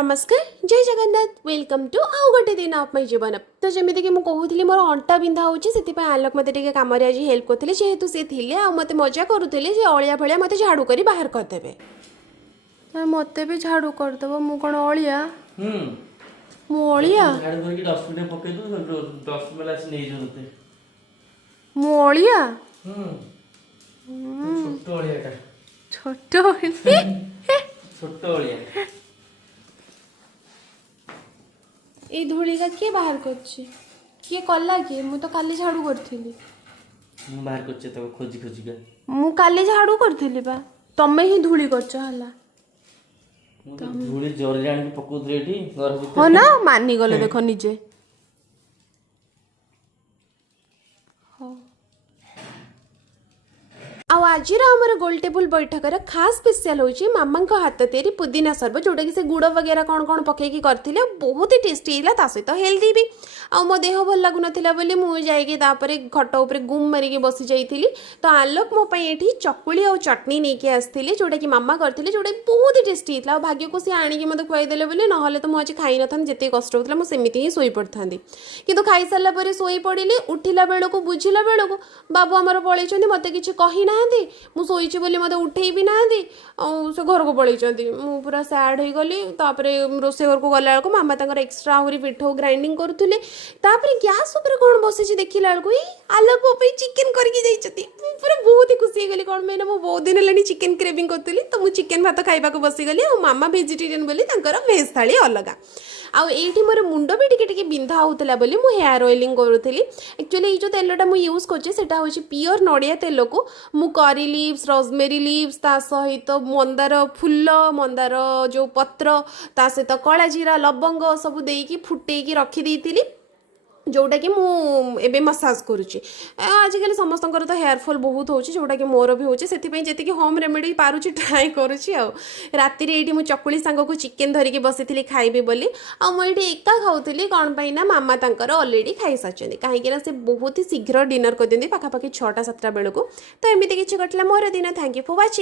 नमस्कार जय Jagannath welcome to आउ गोटे दिन ऑफ माय जीवन। तो जमीती कि कहूली मोर अंटा बिंधा होती आलोक मत कम आज हेल्प करते जेहेतु सी थे आ मत मजा करुले अलिया भाया मत झाड़ू कर बाहर करदे मत भी झाड़ू करदेव मु कौन अलिया मु अलिया मु अलिया छोट छोट अलिया ये धूलिका किए बाहर करछि किए कला किए मु तो काली झाड़ू करथिली मु बाहर करछे तो खोजी खोजी का मु काली झाड़ू करथिली बा तमे ही धूली करछ हला धूली जोर जान के पको रेडी घर भीतर हो ना मानी गले देखो निजे आउ आज आमर गोल टेबुल बैठकर खास स्पेशल होची मामा हाथ तियारी पुदीना सर्व जोटा कि से गुड़ वगैरह कौन कौन पकईकी करथिले बहुत ही टेस्टी है ता सहित हेल्दी भी आ मो देह भल लगुन बोली मुझे खट उपर गुम मारिकी बसी जाइली तो आलोक मो ये चकुली और चटनी नहीं आसती जोटा कि मामा करते जोटा बहुत ही टेस्टी होता भाग्य को सी आणिकी मत खुआईदे बोली ना तो मुझे खाई न था जिते कष्ट होता मुझे ही शोई पड़ता कि खाई सारापर शोई पड़ी उठिला बेलू बुझिला बेलू बाबू आमर पलैं मत कि कही ना मु शोची बोली मत उठे भी ना से घर को पलैं मु पूरा सैड हो गली रोसे घर को गला बेलू मामा तक एक्सट्रा आहरी पिठ ग्राइंडिंग करुले गैस उपर कौन बसी देखला बेलू आलोक मो चिकेन करके पूरा बहुत ही खुशी गली कौन मैंने मो बहुत दिन है चिकेन क्रेविंग करी तो मुझे चिकेन भात खाइबा बसीगली आ मामा भेजिटेरियन बोली भेज थाली अलग आईटी मोर मुंड भी टिके बिंधा होता बोली मु हेयर ऑयलिंग करूली एक्चुअली ये जो तेलटा मुझे यूज कर प्योर नड़िया तेल को मु करी लीव्स रोजमेरी लीव्स ता सहित मंदार फूल मंदार जो पत्र ता सहित कला जीरा लवंग सब देकी फुटेकी रखी जोटा कि मुझे मसाज करुच्ची आजिकल समस्त तो हेयरफॉल बहुत होची जोटा कि मोर भी होची से होम रेमेडी पारुची ट्राए करुच्ची राति ये मुझे चकुली सांग को चिकेन धरिकी बसी खाइबे बोली आठी एका खाऊली कौन पाई ना मामा तांकर ऑलरेडी खाई सारी कहीं से बहुत ही शीघ्र डिनर कर दिखती पाखापाखि 6टा 7टा बेलू तो एमती किसी कटला मोर दिन थैंक यू फॉर वाचिंग।